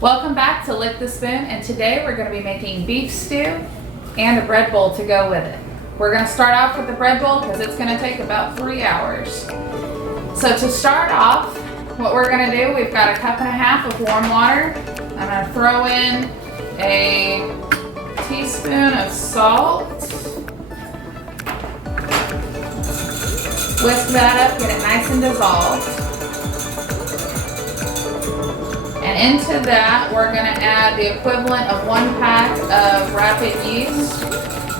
Welcome back to Lick the Spoon, and today we're going to be making beef stew and a bread bowl to go with it. We're going to start off with the bread bowl because it's going to take about 3 hours. So to start off, what we're going to do, we've got 1.5 cups of warm water. I'm going to throw in a teaspoon of salt. Whisk that up, get it nice and dissolved. And into that, we're going to add the equivalent of 1 pack of rapid yeast,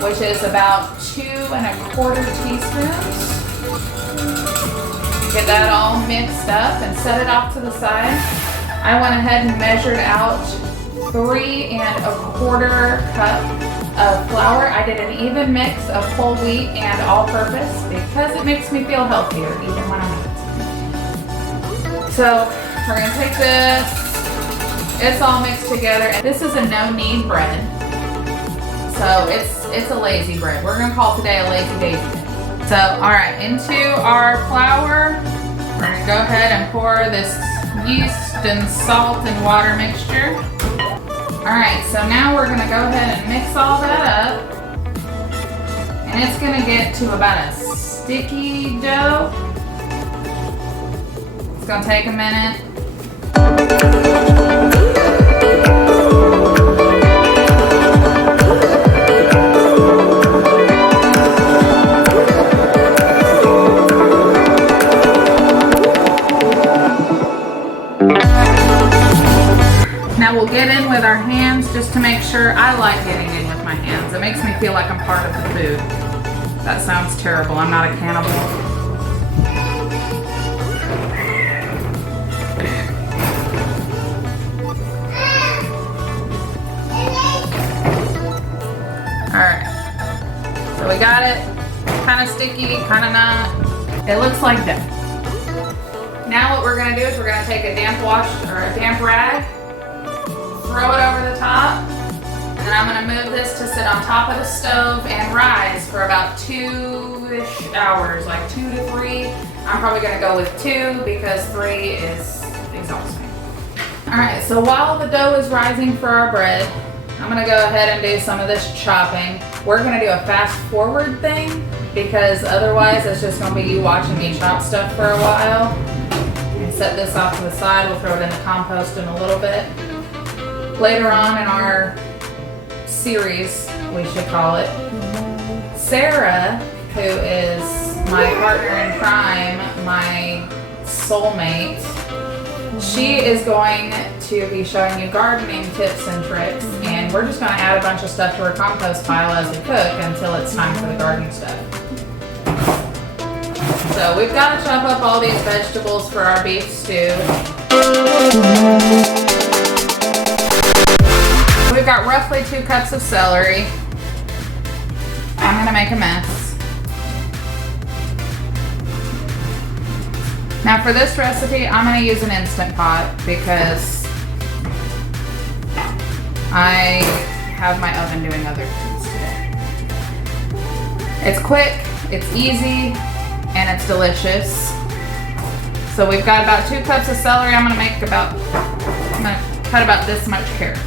which is about 2 1/4 teaspoons. Get that all mixed up and set it off to the side. I went ahead and measured out 3 1/4 cup of flour. I did an even mix of whole wheat and all-purpose because it makes me feel healthier even when I'm eating. So we're going to take this. It's all mixed together. And this is a no-knead bread. So it's a lazy bread. We're gonna call today a lazy daisy day. So, all right, into our flour, we're gonna go ahead and pour this yeast and salt and water mixture. All right, so now we're gonna go ahead and mix all that up. And it's gonna get to about a sticky dough. It's gonna take a minute. Now we'll get in with our hands just to make sure. I like getting in with my hands. It makes me feel like I'm part of the food. That sounds terrible. I'm not a cannibal. Alright. So we got it. Kind of sticky, kind of not. It looks like that. Now what we're going to do is we're going to take a damp rag, throw it over the top, and then I'm going to move this to sit on top of the stove and rise for about 2-ish hours, like 2 to 3. I'm probably going to go with 2 because 3 is exhausting. Alright, so while the dough is rising for our bread, I'm going to go ahead and do some of this chopping. We're going to do a fast forward thing because otherwise it's just going to be you watching me chop stuff for a while. And set this off to the side. We'll throw it in the compost in a little bit. Later on in our series, we should call it, Sarah, who is my partner in crime, my soulmate, she is going to be showing you gardening tips and tricks, and we're just going to add a bunch of stuff to our compost pile as we cook until it's time for the gardening stuff. So we've got to chop up all these vegetables for our beef stew. We've got roughly 2 cups of celery. I'm going to make a mess. Now for this recipe, I'm going to use an Instant Pot because I have my oven doing other things today. It's quick, it's easy, and it's delicious. So we've got about 2 cups of celery. I'm going to cut about this much carrots.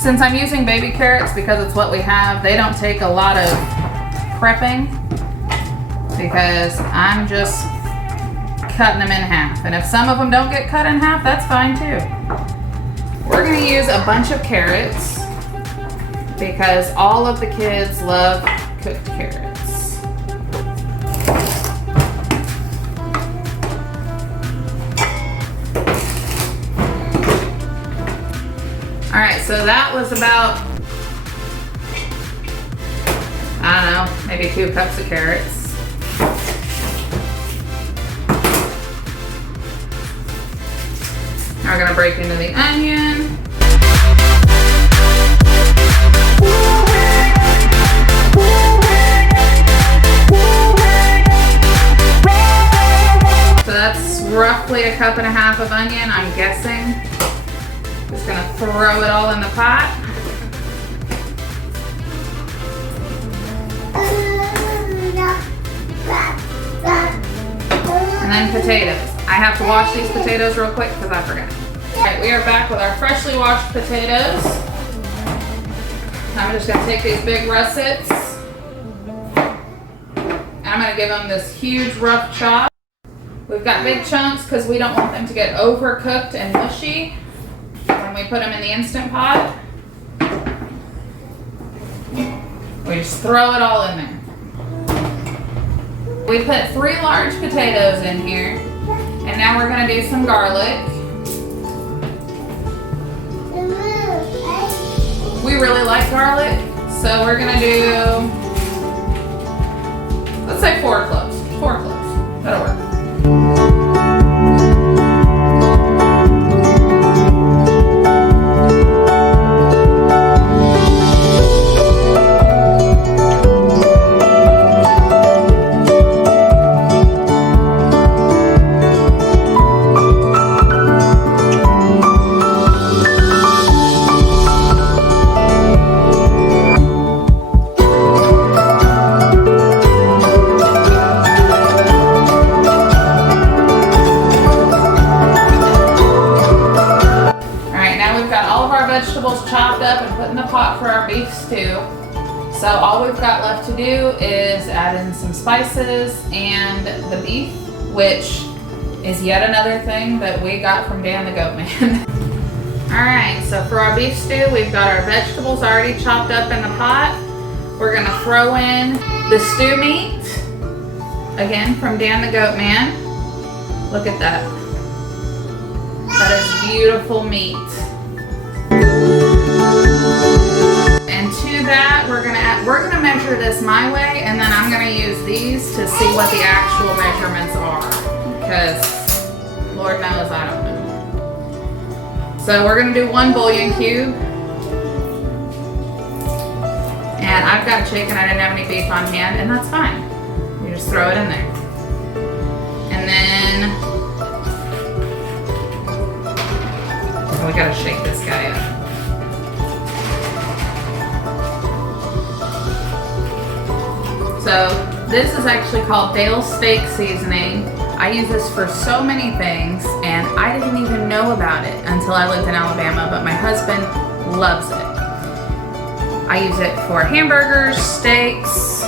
Since I'm using baby carrots because it's what we have, they don't take a lot of prepping because I'm just cutting them in half. And if some of them don't get cut in half, that's fine too. We're going to use a bunch of carrots because all of the kids love cooked carrots. Alright, so that was about, I don't know, maybe 2 cups of carrots. Now we're going to break into the onion. So that's roughly 1.5 cups of onion, I'm guessing. Just gonna throw it all in the pot. And then potatoes. I have to wash these potatoes real quick because I forgot. All right, we are back with our freshly washed potatoes. I'm just gonna take these big russets. I'm gonna give them this huge rough chop. We've got big chunks because we don't want them to get overcooked and mushy when we put them in the Instant Pot. We just throw it all in there. We put 3 large potatoes in here, and now we're gonna do some garlic. We really like garlic, so we're gonna do, let's say 4 cloves. 4 cloves, that'll work. Vegetables chopped up and put in the pot for our beef stew. So all we've got left to do is add in some spices and the beef, which is yet another thing that we got from Dan the Goat Man. Alright, so for our beef stew, we've got our vegetables already chopped up in the pot. We're gonna throw in the stew meat, again from Dan the Goat Man. Look at that. That is beautiful meat. And to that, we're gonna measure this my way, and then I'm gonna use these to see what the actual measurements are, because Lord knows I don't know. So we're gonna do 1 bouillon cube, and I've got chicken. I didn't have any beef on hand, and that's fine. You just throw it in there, and then we gotta shake this guy up. So this is actually called Dale Steak Seasoning. I use this for so many things, and I didn't even know about it until I lived in Alabama, but my husband loves it. I use it for hamburgers, steaks,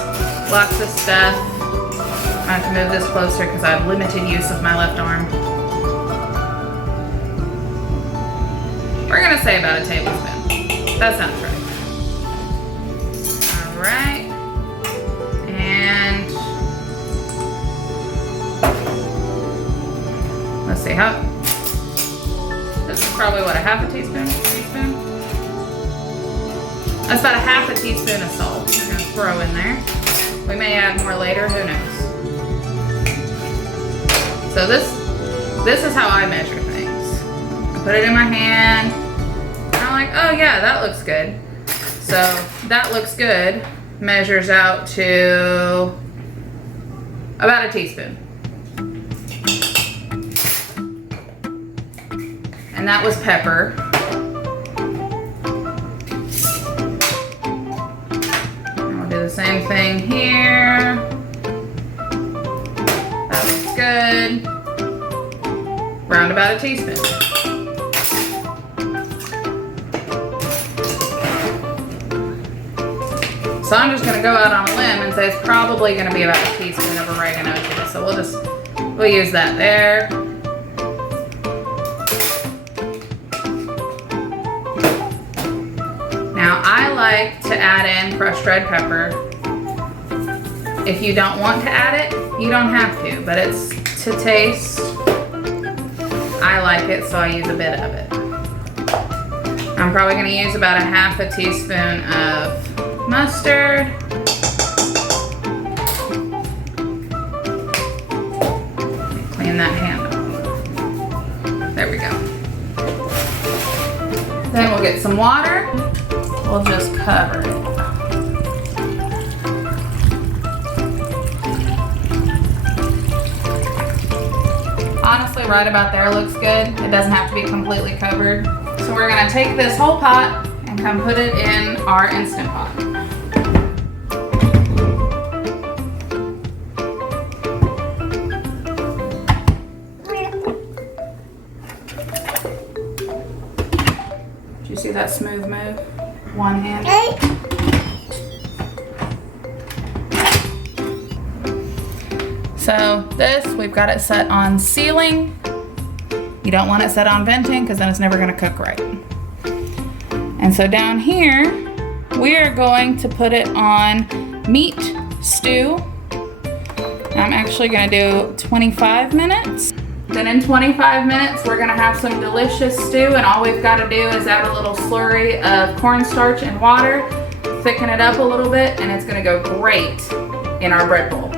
lots of stuff. I have to move this closer because I have limited use of my left arm. We're gonna say about a tablespoon. That sounds right. All right. And let's see how, this is probably what, a half a teaspoon? That's about a half a teaspoon of salt we're gonna throw in there. We may add more later, who knows? So this is how I measure things. I put it in my hand, and I'm like, oh yeah, that looks good. So that looks good measures out to about a teaspoon. And that was pepper. And we'll do the same thing here. That looks good. Round about a teaspoon. So I'm just gonna go out on a limb and say it's probably gonna be about a teaspoon of oregano too. So we'll use that there. Now I like to add in crushed red pepper. If you don't want to add it, you don't have to, but it's to taste. I like it, so I use a bit of it. I'm probably gonna use about a half a teaspoon of mustard. Clean that handle. There we go. Then we'll get some water. We'll just cover it. Honestly, right about there looks good. It doesn't have to be completely covered. So we're gonna take this whole pot and come put it in our Instant Pot. you see that smooth move? One hand. So this, we've got it set on sealing. You don't want it set on venting because then it's never gonna cook right. And so down here, we are going to put it on meat stew. I'm actually gonna do 25 minutes. Then in 25 minutes, we're gonna have some delicious stew, and all we've gotta do is add a little slurry of cornstarch and water, thicken it up a little bit, and it's gonna go great in our bread bowl.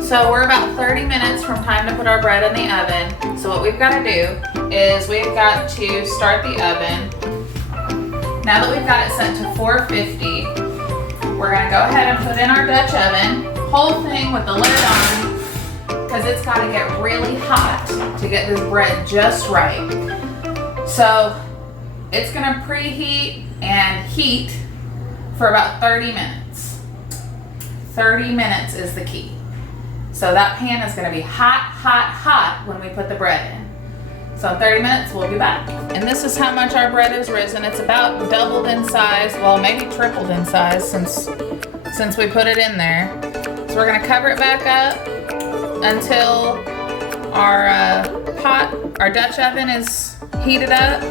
So we're about 30 minutes from time to put our bread in the oven. So what we've gotta do is we've got to start the oven. Now that we've got it set to 450, we're gonna go ahead and put in our Dutch oven, whole thing with the lid on, because it's gotta get really hot to get this bread just right. So it's gonna preheat and heat for about 30 minutes. 30 minutes is the key. So that pan is gonna be hot, hot, hot when we put the bread in. So in 30 minutes, we'll be back. And this is how much our bread has risen. It's about doubled in size, well, maybe tripled in size since we put it in there. So we're gonna cover it back up until our our Dutch oven is heated up.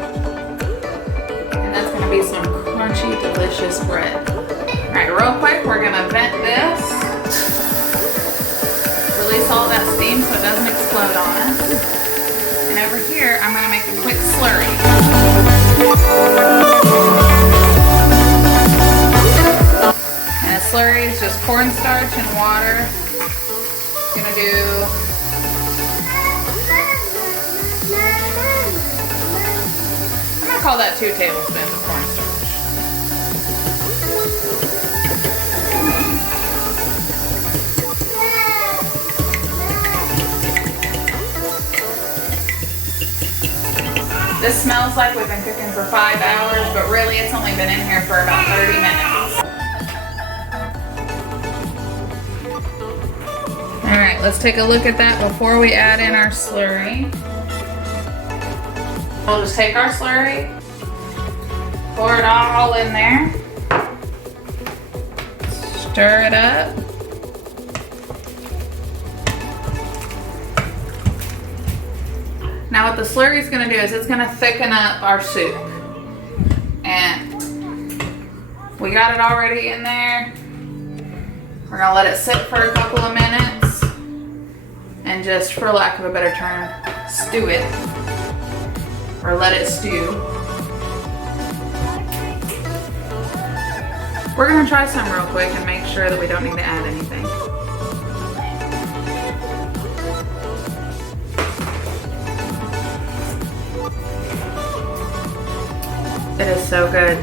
And that's gonna be some crunchy, delicious bread. All right, real quick, we're gonna vent this. Release all that steam so it doesn't explode on us. And over here, I'm gonna make a quick slurry. And a slurry is just cornstarch and water. Gonna do I'm gonna call that 2 tablespoons of cornstarch. This smells like we've been cooking for 5 hours, but really it's only been in here for about 30 minutes. All right, let's take a look at that before we add in our slurry. We'll just take our slurry, pour it all in there, stir it up. Now what the slurry is going to do is it's going to thicken up our soup. And we got it already in there. We're going to let it sit for a couple of minutes and just, for lack of a better term, stew it. Or let it stew. We're going to try some real quick and make sure that we don't need to add anything. It is so good.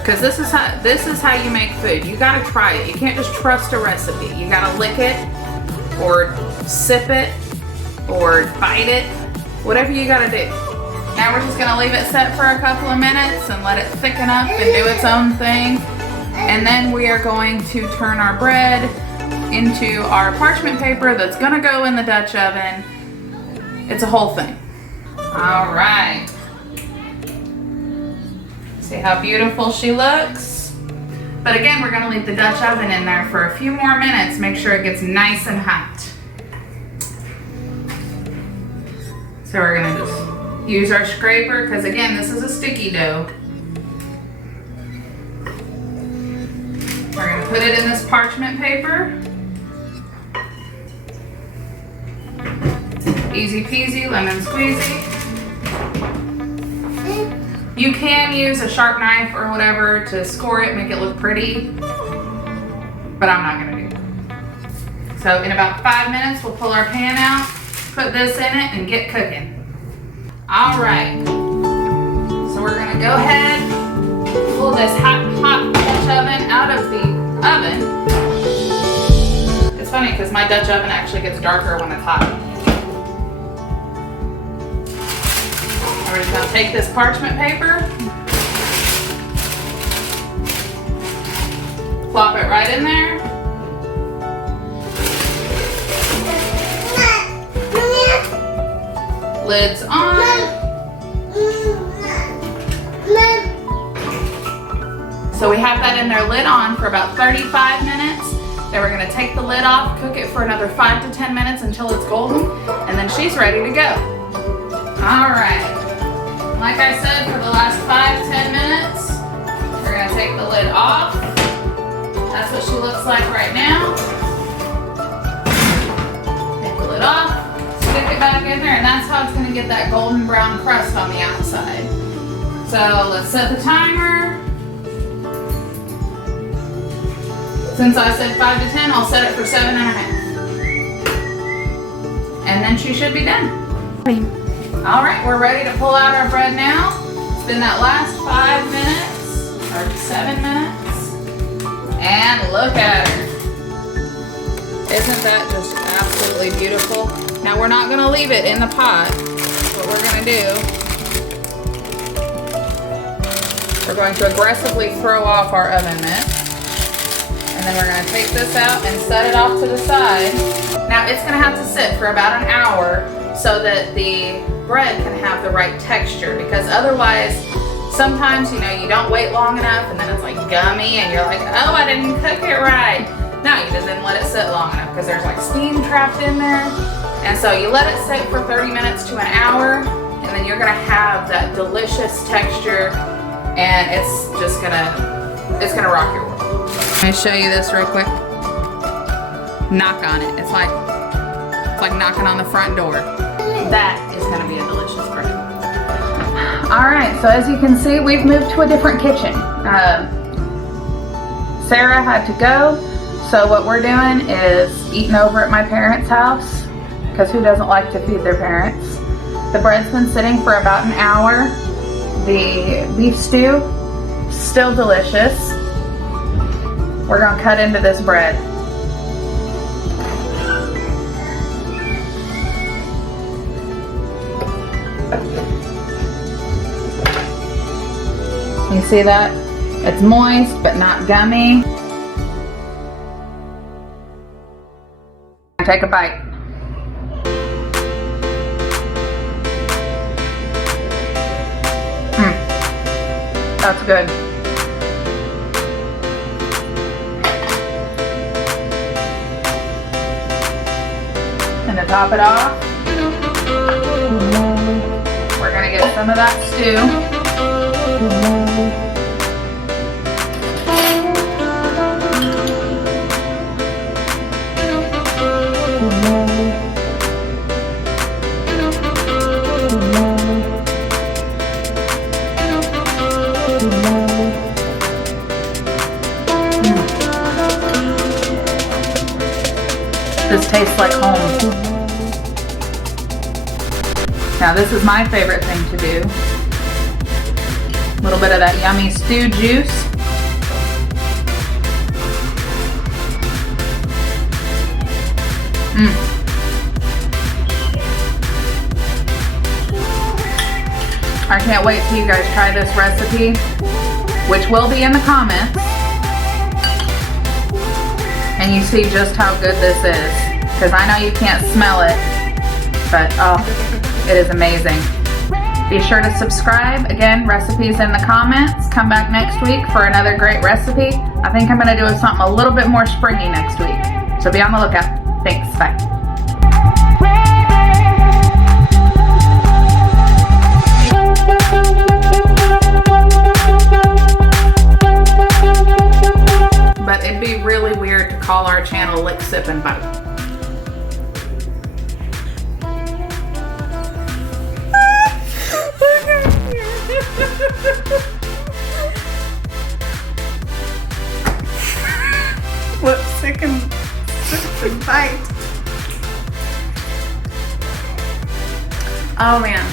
Because this is how you make food. You gotta try it. You can't just trust a recipe. You gotta lick it, or sip it, or bite it. Whatever you gotta do. Now we're just gonna leave it set for a couple of minutes and let it thicken up and do its own thing. And then we are going to turn our bread into our parchment paper that's gonna go in the Dutch oven. It's a whole thing. All right. See how beautiful she looks? But again, we're gonna leave the Dutch oven in there for a few more minutes, make sure it gets nice and hot. So we're gonna just use our scraper, because again, this is a sticky dough. We're gonna put it in this parchment paper. Easy peasy, lemon squeezy. You can use a sharp knife or whatever to score it, make it look pretty, but I'm not gonna do that. So in about 5 minutes, we'll pull our pan out, put this in it, and get cooking. All right, so we're gonna go ahead, pull this hot Dutch oven out of the oven. It's funny because my Dutch oven actually gets darker when it's hot. We're just gonna take this parchment paper, plop it right in there. Lids on. setting their lid on for about 35 minutes. Then we're gonna take the lid off, cook it for another 5 to 10 minutes until it's golden, and then she's ready to go. All right, like I said, for the last 5-10 minutes, we're gonna take the lid off. That's what she looks like right now. Take the lid off, stick it back in there, and that's how it's gonna get that golden brown crust on the outside. So let's set the timer. Since I said 5 to 10, I'll set it for 7.5. And then she should be done. All right, we're ready to pull out our bread now. It's been that last 5 minutes, or 7 minutes. And look at her. Isn't that just absolutely beautiful? Now we're not gonna leave it in the pot. What we're gonna do, we're going to aggressively throw off our oven mitt. And then we're gonna take this out and set it off to the side. Now it's gonna have to sit for about an hour so that the bread can have the right texture, because otherwise, sometimes, you know, you don't wait long enough and then it's like gummy and you're like, oh, I didn't cook it right. No, you just didn't let it sit long enough because there's like steam trapped in there. And so you let it sit for 30 minutes to an hour, and then you're gonna have that delicious texture, and it's gonna rock your world. Let me show you this real quick. Knock on it. It's like knocking on the front door. That is gonna be a delicious bread. All right, so as you can see, we've moved to a different kitchen. Sarah had to go, so what we're doing is eating over at my parents' house, because who doesn't like to feed their parents? The bread's been sitting for about an hour. The beef stew, still delicious. We're gonna cut into this bread. You see that? It's moist, but not gummy. Take a bite. That's good. And to top it off, we're gonna get some of that stew. This tastes like home. Now this is my favorite thing to do. A little bit of that yummy stew juice. I can't wait till you guys try this recipe, which will be in the comments, and you see just how good this is. Because I know you can't smell it, but oh, it is amazing. Be sure to subscribe. Again, recipes in the comments. Come back next week for another great recipe. I think I'm gonna do something a little bit more springy next week. So be on the lookout. Thanks, bye. But it'd be really weird to call our channel Lick, Sip, and Bite. What sick and bite. Oh man,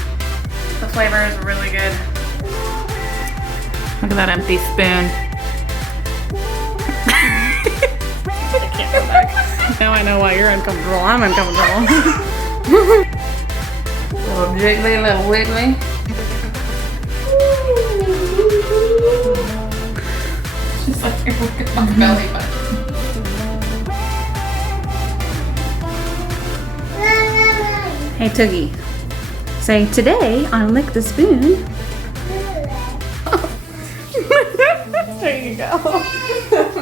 the flavor is really good. Look at that empty spoon. I can't go back. Now I know why you're uncomfortable. I'm uncomfortable. Little jiggly, little wiggly. Just like you're working on the belly button. Hey Toogie, say today I lick the spoon. There you go.